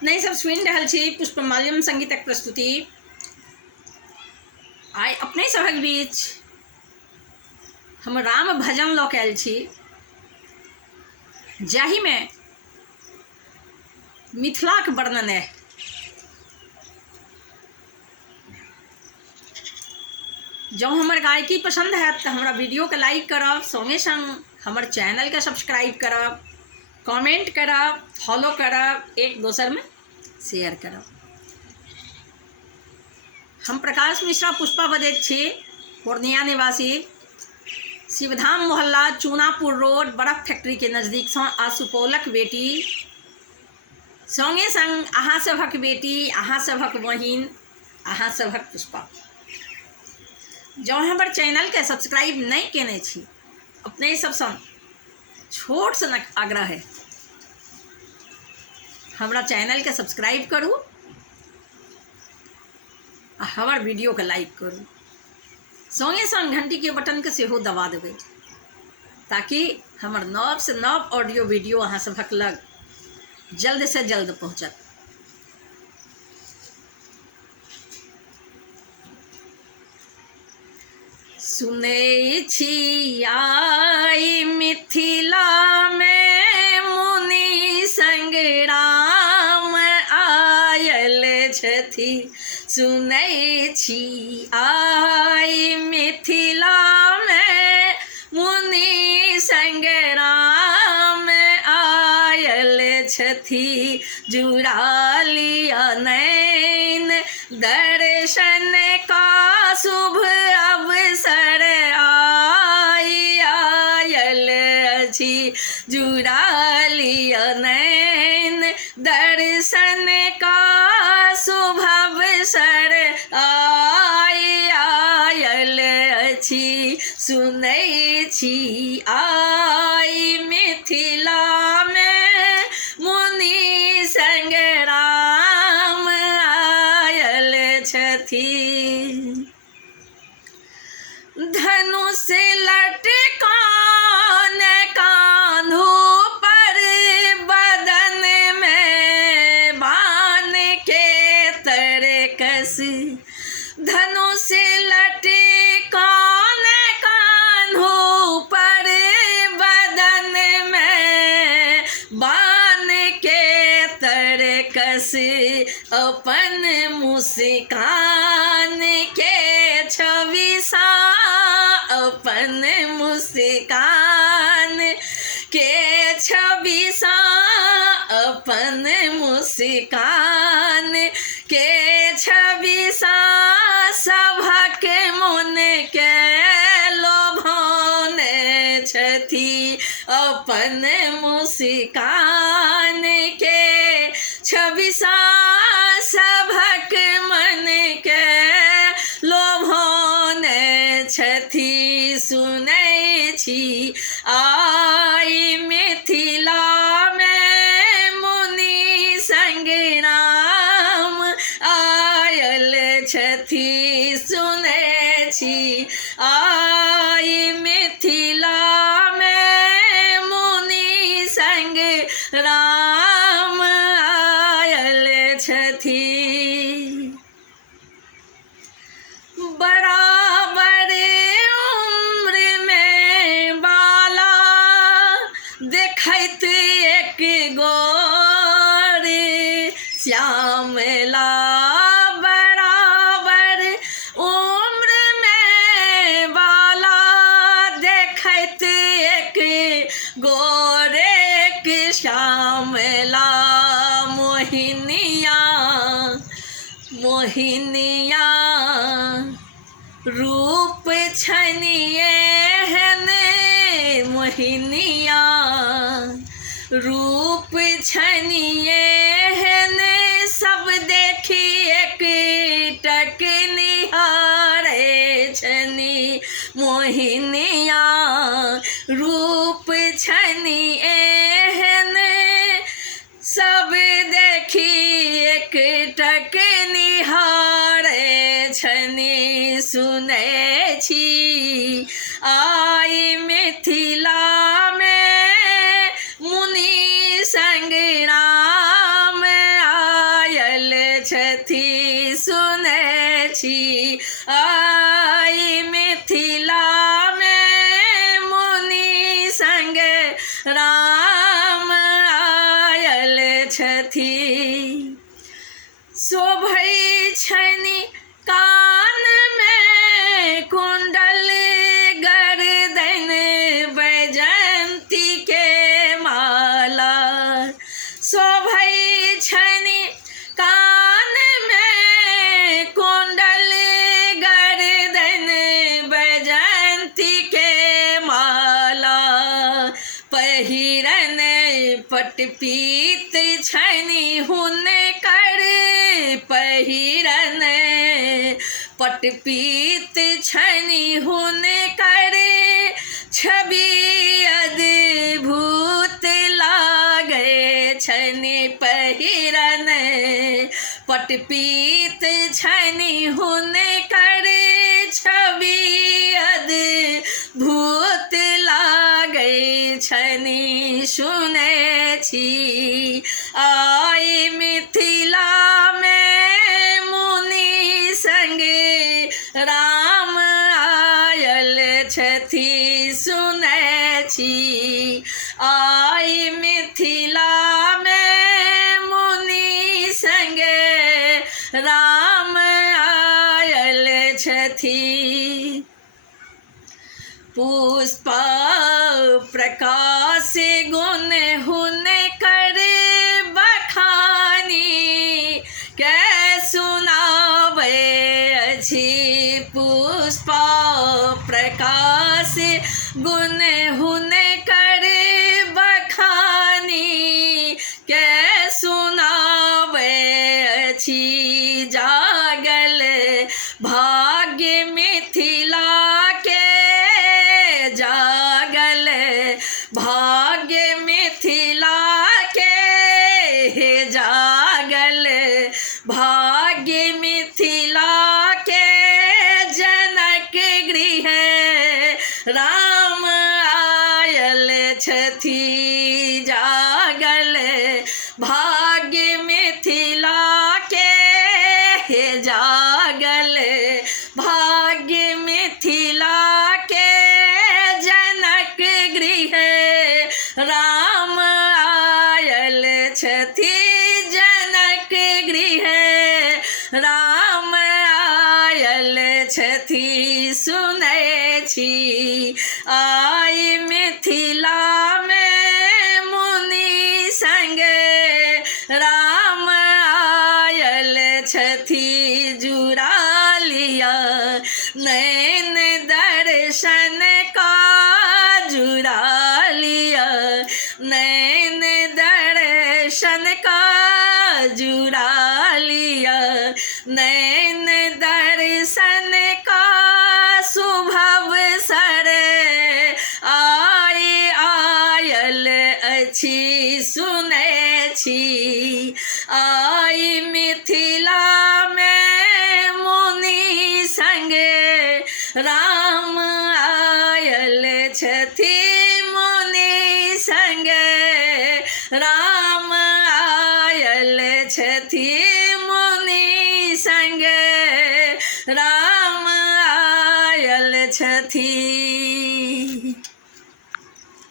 अपने सब सुनि रहल छी पुष्पमाल्यम संगीतक प्रस्तुति। आइ अपने सभक बीच हम राम भजन लऽ के आयल छी, जाहिमे मिथिलाक वर्णन है। जँ हमर गायकी पसंद है तो हमारा वीडियो के लाइक करब, संगे संग हमर चैनल के सब्सक्राइब करब, कमेंट करब, फॉलो करब, एक दोसर में शेयर करब। हम प्रकाश मिश्रा पुष्पा बजैत छी, पूर्णिया निवासी, शिवधाम मोहल्ला, चूनापुर रोड, बर्फ फैक्ट्री के नज़दीक से आ सुपौलक बेटी, संगे संग अहाँ सभक बेटी, अहाँ सभक बहिन, अहाँ सभक पुष्पा। जँ हमर चैनल के सब्सक्राइब नहीं केने छी, अपने सबसँ छोट सनक आग्रह है, हमरा चैनल के सब्सक्राइब करू आ हमर वीडियो के लाइक करू, संगे संग घंटी के बटन के सेहो दबा देबै, ताकि हमर नव से नव ऑडियो वीडियो अहाँ सभक लग जल्द से जल्द पहुँचत। सुनै छी आई मिथिला में मुनि संग राम आयल छथि। सुनै छी आई मिथिला में मुनि संग राम आयल छथि। जुड़ा लिया नैन दर्शन का शुभ अवसर आयल अछि। जुड़ा लिया नैन दर्शन का शुभ अवसर आयल अछि। सुनै छी आई मिथिला में मुनि संग राम आयल छथि। धनुष लटकान कान्धू पर, बदन में बाण के तरकस। धनुष लटकान कान्धू पर, बदन में बाण के तरकस। अपन मुस्कान के छवि सा, अपन मुस्कान के छवि सा, अपन मुस्कान के छवि सा, सभक मन के लोभाने छथि। अपन मुस्कान के छवि सा, सभक मन के लोभाने छथि। सुनै छी आई मिथिला में मुनि संग राम आयल छथि। सुनै छी आई मिथिला में मुनि संग राम आयल छथि। बराबर उम्र में बाला, देखैत एक गोर श्यामला। बराबर उम्र में बाला, देखैत एक गोर एक श्यामला। मोहिनिया मोहिनिया रूप छनिए हन, मोहिनिया रूप छनिए हन। सब देखी एक टक निहारे छनि। मोहिनिया रूप छनिए हन, सब देखी एक टक निहारे छनि। सुनै छी आई मिथिला में मुनि संग राम छथि सुनै छी। आई मिथिला में मुनि संग राम आयल छथि। शोभै छनि कान में कुंडल गर्दन बैजंती के माला। शोभै छनि कान में कुंडल गर्दन बैजंती के माला। पहिरन पटपीत छनि हुनकर, पहिरन पटपीत छनि हुनकर। छवि अद्भुत लागे छनि पहिरन पटपीत छनि हुनकर। छवि अद्भुत लागे छनि सुनै छी। आई मिथिला में मुनि संग राम आयल छथि सुनै छी। आई मिथिला में मुनि संग राम आयल छथि। पुष्प प्रकाश गुण हुनकर बखानी कै सुनाबै अछि। पुष्प प्रकाश गुण हुनकर बखानी कै सुनाबै अछि। जागल भाग्य मिथिला के, जागल भाग्य मिथिला के, जागल भाग्य मिथिला के। जनक गृह राम आयल छथि। जागल भाग्य मिथिला के, जागल भाग्य मिथिला के। जनक गृह राम आयल छथि। जनक गृह राम आयल छथि सुनै छी। आई मिथिला में मुनि संग राम आयल छथि। जुड़ा लिया नैन दर्शन का, जुड़ा लिया नैन दर्शन का, जुड़ा लिया नैन दर्शन का। शुभ अवसर आयल अछि सुनै छी। आई मिथिला में मुनि संग राम आयल छथि। मुनि संग राम आयल छथि। मुनि संग राम आयल छथि।